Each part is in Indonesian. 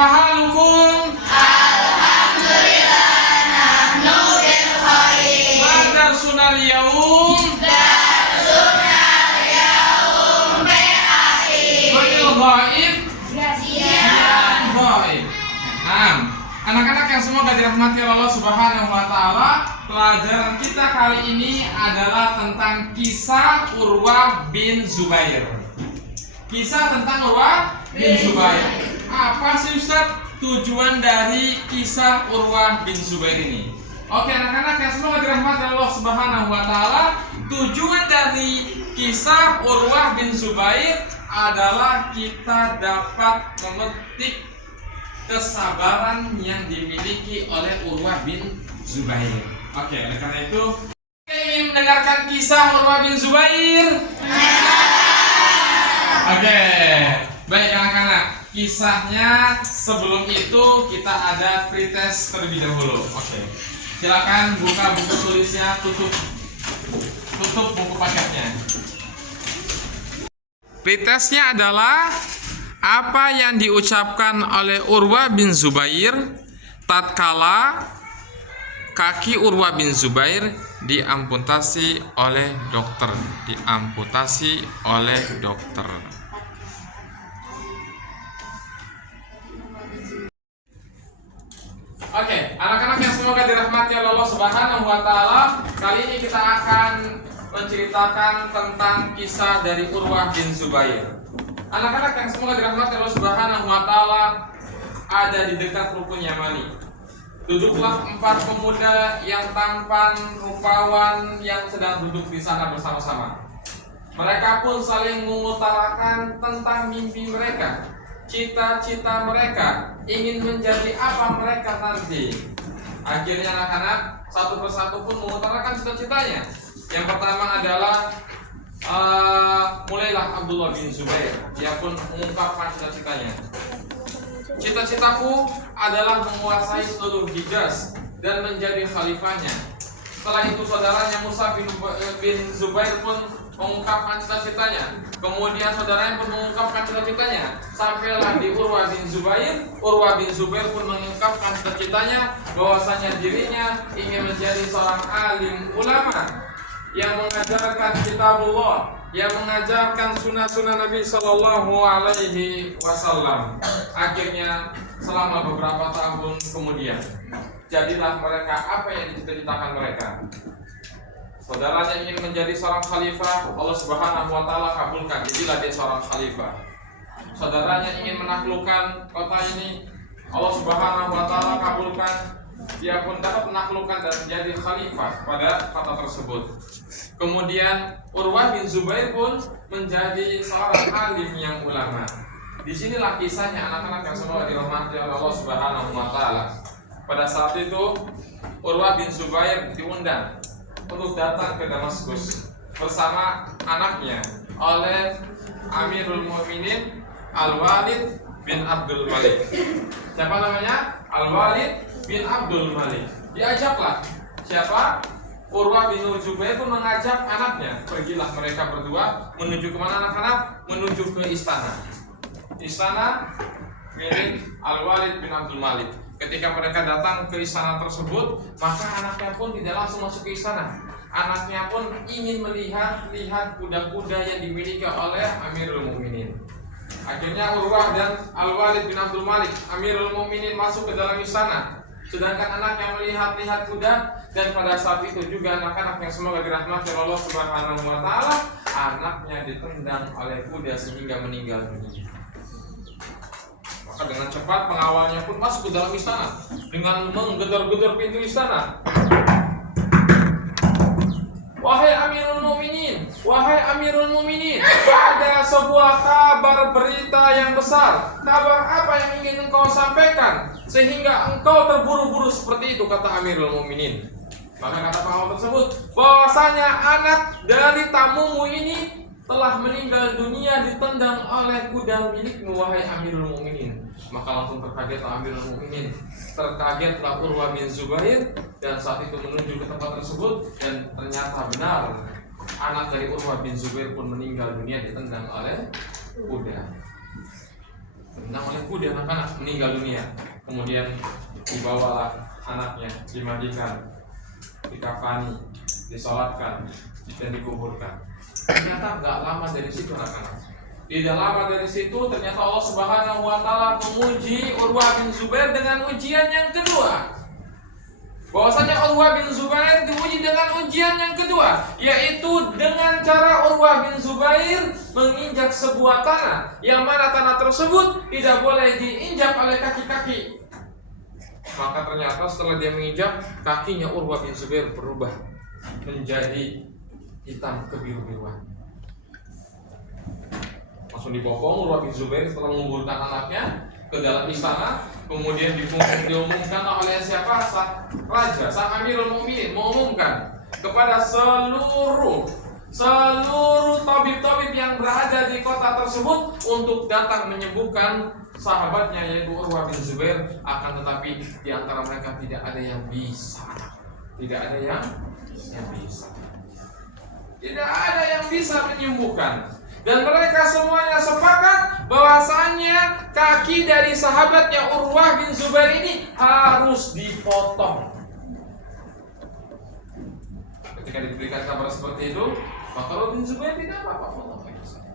Kaifa halukum? Alhamdulillah nahnu bil khair. Ma darsunal yaum? Darsunal yaum PAI. Manil ghaib? Siap. Ghaib. Nah, anak-anak yang semoga dirahmati Allah Subhanahu wa taala, pelajaran kita kali ini adalah tentang kisah Urwah bin Zubair. Kisah tentang Urwah bin Zubair. Apa sih Ustaz tujuan dari kisah Urwah bin Zubair ini? Oke anak-anak yang semoga dirahmati Allah Subhanahu wa taala, tujuan dari kisah Urwah bin Zubair adalah kita dapat memetik kesabaran yang dimiliki oleh Urwah bin Zubair. Oke, oleh karena itu ingin mendengarkan kisah Urwah bin Zubair? Oke, baik anak-anak. Kisahnya sebelum itu kita ada pretest terlebih dahulu. Oke, silakan buka buku tulisnya, tutup buku paketnya. Pretestnya adalah apa yang diucapkan oleh Urwah bin Zubair tatkala kaki Urwah bin Zubair diamputasi oleh dokter. Oke, anak-anak yang semoga dirahmati oleh Allah Subhanahu wa taala, kali ini kita akan menceritakan tentang kisah dari Urwah bin Zubair. Anak-anak yang semoga dirahmati Allah Subhanahu wa taala, ada di dekat rukun Yamani. Duduklah 4 pemuda yang tampan, rupawan yang sedang duduk di sana bersama-sama. Mereka pun saling mengutarakan tentang mimpi mereka, cita-cita mereka, ingin menjadi apa mereka nanti. Akhirnya anak-anak satu persatu pun mengutarakan cita-citanya. Yang pertama adalah mulailah Abdullah bin Zubair. Dia pun mengungkapkan cita-citanya. Cita-citaku adalah menguasai seluruh Hijaz dan menjadi khalifahnya. Setelah itu saudaranya Musa bin Zubair pun mengungkapkan cita-citanya. Kemudian saudaranya pun mengungkapkan cita-citanya. Sampailah di Urwah bin Zubair. Urwah bin Zubair pun mengungkapkan cita-citanya bahwasanya dirinya ingin menjadi seorang alim ulama yang mengajarkan kitabullah, yang mengajarkan sunnah-sunnah Nabi Sallallahu Alaihi Wasallam. Akhirnya selama beberapa tahun kemudian, jadilah mereka apa yang dicita-citakan mereka. Saudaranya ingin menjadi seorang khalifah, Allah Subhanahu wa taala kabulkan, jadilah dia seorang khalifah. Saudaranya ingin menaklukkan kota ini, Allah Subhanahu wa taala kabulkan, dia pun dapat menaklukkan dan menjadi khalifah pada kota tersebut. Kemudian Urwah bin Zubair pun menjadi seorang alim yang ulama. Disinilah kisahnya anak-anak yang semoga dirahmati oleh Allah Subhanahu wa taala. Pada saat itu Urwah bin Zubair diundang untuk datang ke Damaskus bersama anaknya oleh Amirul Mukminin Al-Walid bin Abdul Malik. Siapa namanya? Al-Walid bin Abdul Malik. Diajaklah siapa? Urwah bin Zubair pun mengajak anaknya. Pergilah mereka berdua menuju kemana anak-anak? Menuju ke istana. Istana milik Al-Walid bin Abdul Malik. Ketika mereka datang ke istana tersebut, maka anaknya pun tidak langsung masuk ke istana. Anaknya pun ingin melihat kuda-kuda yang dimiliki oleh Amirul Mukminin. Akhirnya Urwah dan Al-Walid bin Abdul Malik, Amirul Mukminin, masuk ke dalam istana. Sedangkan anaknya melihat-lihat kuda, dan pada saat itu juga anak-anak yang semoga dirahmati Allah Subhanahu wa taala, anaknya ditendang oleh kuda sehingga meninggal dunia. Maka dengan cepat pengawalnya pun masuk ke dalam istana dengan menggedor-gedor pintu istana. Wahai Amirul Mukminin, ada sebuah kabar berita yang besar. Kabar apa yang ingin engkau sampaikan sehingga engkau terburu-buru seperti itu, kata Amirul Mukminin. Maka kata pengawal tersebut, bahwasanya anak dari tamumu ini telah meninggal dunia ditendang oleh kuda milikmu, wahai Amirul Mukminin. Maka langsung terkagetlah Amirul Mukminin, terkagetlah Urwah bin Zubair, dan saat itu menuju ke tempat tersebut, dan ternyata benar anak dari Urwah bin Zubair pun meninggal dunia ditendang oleh kuda. Terendam oleh kudi anak-anak, meninggal dunia. Kemudian dibawalah anaknya, dimandikan, dikafani, disolatkan, dan dikuburkan. Ternyata nggak lama dari situ anak-anak. Tidak lama dari situ ternyata Allah Subhanahu wa taala menguji Urwah bin Zubair dengan ujian yang kedua. Bahwasanya Urwah bin Zubair diuji dengan ujian yang kedua, yaitu dengan cara Urwah bin Zubair menginjak sebuah tanah, yang mana tanah tersebut tidak boleh diinjak oleh kaki-kaki. Maka ternyata setelah dia menginjak, kakinya Urwah bin Zubair berubah menjadi hitam kebiru-biruan. Langsung dibopong Urwah bin Zubair setelah menguburkan anaknya ke dalam istana. Kemudian diumumkan oleh siapa? Raja, sang Amirul Mukminin mengumumkan kepada seluruh tabib-tabib yang berada di kota tersebut untuk datang menyembuhkan sahabatnya yaitu Urwah bin Zubair. Akan tetapi di antara mereka tidak ada yang bisa. Tidak ada yang bisa. Tidak ada yang bisa menyembuhkan. Dan mereka semuanya sepakat bahwasanya kaki dari sahabatnya Urwah bin Zubair ini harus dipotong. Ketika diberikan kabar seperti itu, maka Urwah bin Zubair tidak apa-apa potong kaki saya.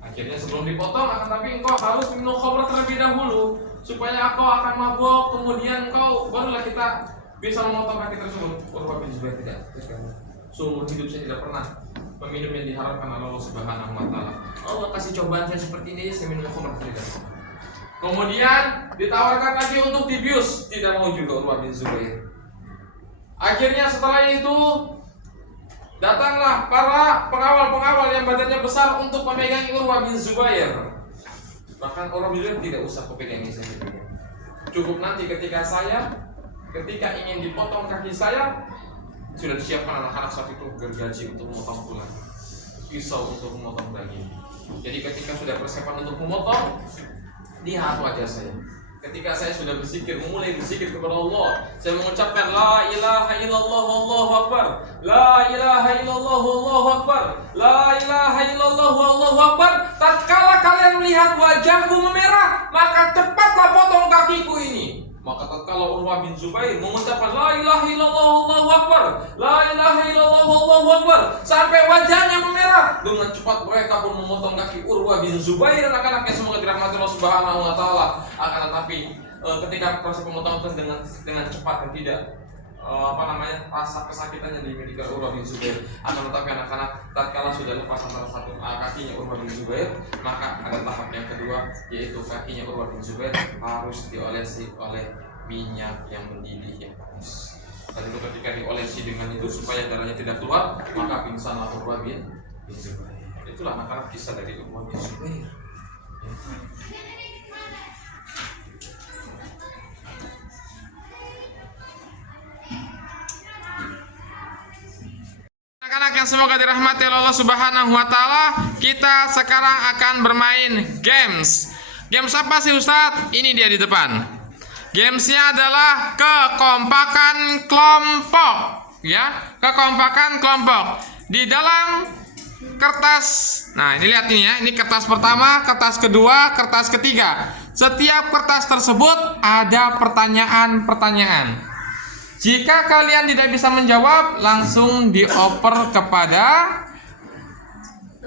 Akhirnya sebelum dipotong, akan tapi engkau harus minum khamr terlebih dahulu supaya engkau akan mabuk, kemudian engkau barulah kita bisa memotong kaki tersebut. Urwah bin Zubair tidak. Seumur hidup saya tidak pernah meminum yang diharapkan Allah Subhanahu wa taala. Allah kasih cobaan saya seperti ini, saya minum khamr terlebih dahulu. Kemudian ditawarkan lagi untuk dibius, tidak mau juga Urwah bin Zubair. Akhirnya setelah itu datanglah para pengawal-pengawal yang badannya besar untuk memegangi Urwah bin Zubair. Bahkan Urwah bin Zubair tidak usah kupegangi saya. Cukup nanti ketika ingin dipotong kaki saya, sudah disiapkan anak-anak saat itu gergaji untuk memotong tulang, pisau untuk memotong daging. Jadi ketika sudah persiapan untuk memotong, lihat wajah saya. Ketika saya sudah mulai berzikir kepada Allah, saya mengucapkan la ilaha illallah wallahu akbar, la ilaha illallah wallahu akbar, la ilaha illallah wallahu akbar. Tatkala kalian melihat wajahku memerah, maka cepatlah potong kakiku ini. Maka tatkala Urwah bin Zubair mengucapkan la ilaha illallah wallahu akbar, la ilaha illallah wallahu akbar, sampai wajahnya memerah, dengan cepat mereka pun memotong kaki Urwah bin Zubair dan anak-anaknya, semoga dirahmati Allah Subhanahu wa taala. Akan tetapi ketika proses pemotongan dengan cepat dan tidak rasa kesakitan yang dimiliki Urwah bin Zubair. Akan tetapi anak-anak tatkala sudah lepas antara satu kakinya Urwah bin Zubair, maka ada tahap yang kedua, yaitu kakinya Urwah bin Zubair harus diolesi oleh minyak yang mendidih yang panas. Dan itu ketika diolesi dengan itu supaya darahnya tidak keluar, maka pingsanlah Urwah bin Zubair. Itulah anak-anak kisah dari Urwah bin Zubair. Anak-anak yang semoga dirahmati Allah Subhanahu wa taala, kita sekarang akan bermain games. Games apa sih Ustadz? Ini dia di depan. Gamesnya adalah kekompakan kelompok, ya, kekompakan kelompok. Di dalam kertas, nah ini lihat ini ya, ini kertas pertama, kertas kedua, kertas ketiga. Setiap kertas tersebut ada pertanyaan-pertanyaan. Jika kalian tidak bisa menjawab, langsung dioper kepada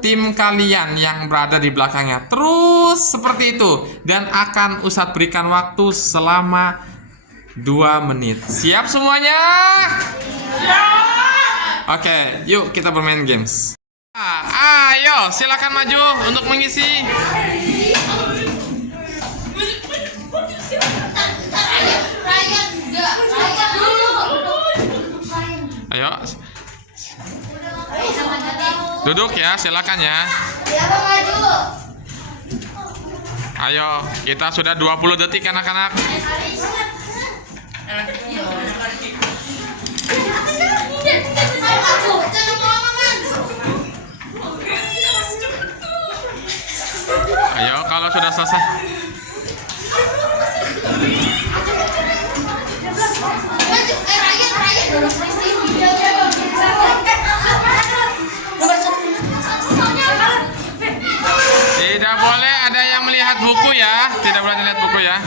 tim kalian yang berada di belakangnya. Terus seperti itu. Dan akan Ustadz berikan waktu selama 2 menit. Siap semuanya? Oke, yuk kita bermain games. Ayo, silakan maju untuk mengisi. Ayo. Duduk ya, silakan ya. Ayo, kita sudah 20 detik anak-anak. Ayo, kalau sudah selesai. Tidak boleh ada yang melihat lihat buku ya. Tidak boleh lihat buku ya.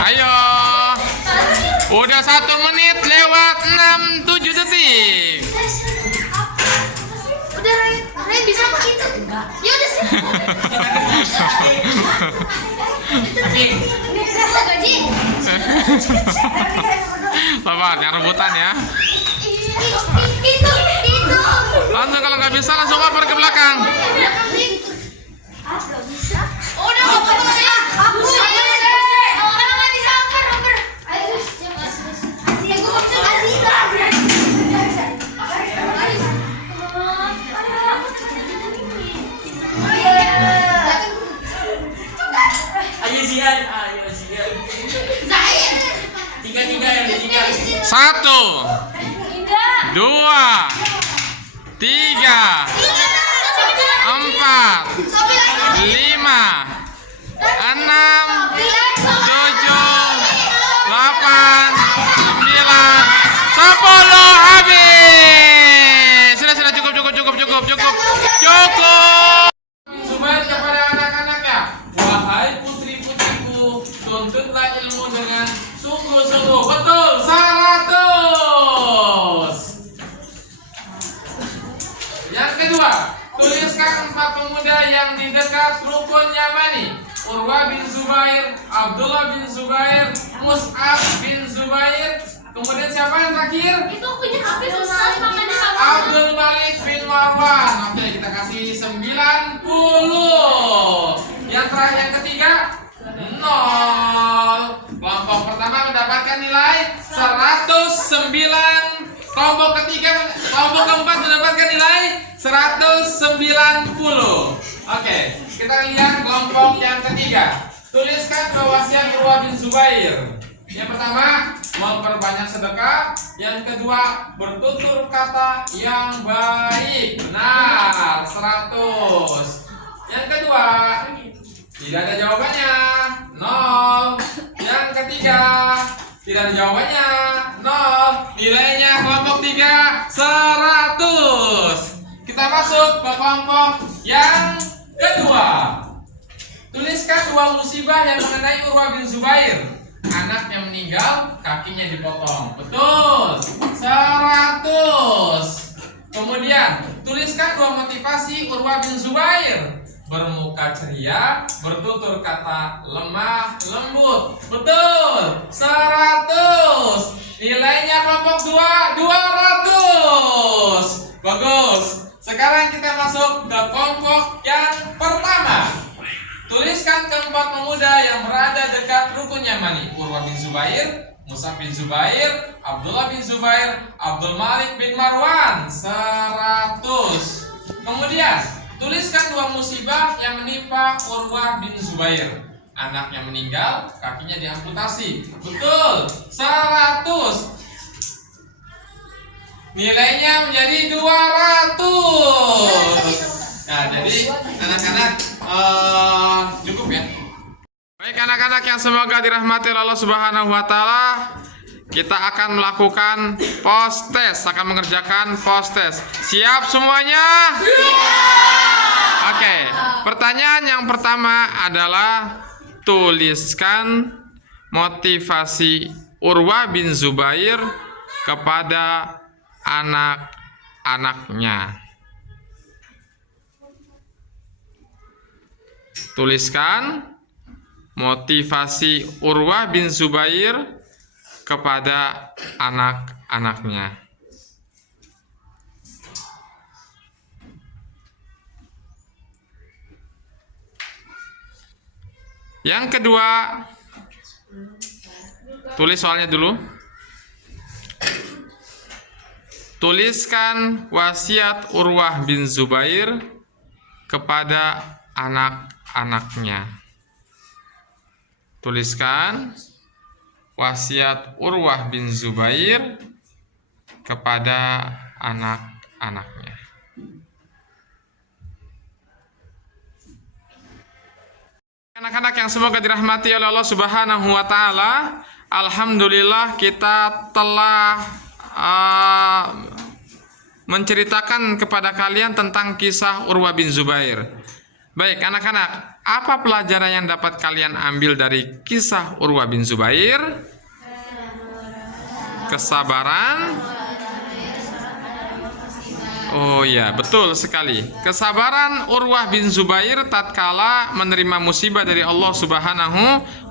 Ayo. Udah 1 menit lewat 67 detik. Udah, Ryan bisa begitu? Ya udah sih. Gaji. Sabar, jangan rebutan ya. Itu. Langsung kalau nggak bisa langsung lapor ke belakang. Udah nggak apa-apa ya. Aku kalau nggak bisa hampir. Ayo, gue mau Ayo Zian. Zain. Tiga yang tiga. 1, 2, 3, 4, 5, 6, 7, 8, 9, 10. Habis. Sudah cukup. Zubair kepada anak-anaknya, wahai putri-putriku, tuntutlah ilmu dengan sungguh-sungguh. Betul, 100. Yang kedua, tuliskan 4 pemuda yang di dekat rukun Yamani. Urwah bin Zubair, Abdullah bin Zubair, Mus'ab bin Zubair. Kemudian siapa yang terakhir? Itu punya HP Ustaz, makanya sama. Abdul Malik bin Marwan. Oke, kita kasih 90. Yang terakhir, yang ketiga 0. Kelompok pertama mendapatkan nilai 109. Kelompok keempat mendapatkan nilai 190. Oke, kita lihat kelompok yang ketiga. Tuliskan wasiat Urwah bin Zubair. Yang pertama, memperbanyak sedekah. Yang kedua, bertutur kata yang baik. Benar, 100. Yang kedua, tidak ada jawabannya, 0. Yang ketiga, tidak ada jawabannya, 0. Nilainya kelompok 3, 100. Kita masuk ke kelompok yang kedua. Tuliskan 2 musibah yang mengenai Urwah bin Zubair. Anaknya meninggal, kakinya dipotong. Betul, 100. Kemudian tuliskan 2 motivasi Urwah bin Zubair. Bermuka ceria, bertutur kata lemah lembut. Betul, 100. Nilainya kelompok 2, 200. Bagus. Sekarang kita masuk ke kelompok yang pertama. Tuliskan keempat pemuda yang berada dekat rukun Yamani. Urwah bin Zubair, Mus'ab bin Zubair, Abdullah bin Zubair, Abdul Malik bin Marwan. 100. Kemudian tuliskan 2 musibah yang menimpa Urwah bin Zubair. Anaknya meninggal, kakinya diamputasi. Betul, 100. Nilainya menjadi 200. Nah, jadi anak-anak cukup ya. Baik anak-anak yang semoga dirahmati Allah Subhanahu wa taala, kita akan melakukan post test, akan mengerjakan post test. Siap semuanya? Siap. Oke, pertanyaan yang pertama adalah tuliskan motivasi Urwah bin Zubair kepada anak-anaknya. Tuliskan motivasi Urwah bin Zubair kepada anak-anaknya. Yang kedua, tulis soalnya dulu. Tuliskan wasiat Urwah bin Zubair kepada anak-anaknya. Tuliskan wasiat Urwah bin Zubair kepada anak-anaknya. Anak-anak yang semoga dirahmati oleh Allah Subhanahu wa taala, alhamdulillah kita telah menceritakan kepada kalian tentang kisah Urwah bin Zubair. Baik, anak-anak, apa pelajaran yang dapat kalian ambil dari kisah Urwah bin Zubair? Kesabaran. Oh ya, betul sekali. Kesabaran Urwah bin Zubair tatkala menerima musibah dari Allah Subhanahu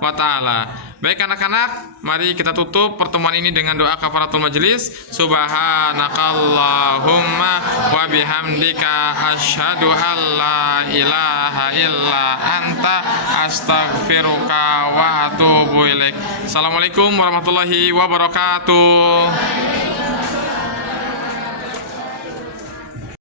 wa taala. Baik anak-anak, mari kita tutup pertemuan ini dengan doa kafaratul majelis. Subhanakallahumma wa bihamdika asyhadu an la ilaha illa anta astaghfiruka wa atubu ilaik. Assalamualaikum warahmatullahi wabarakatuh.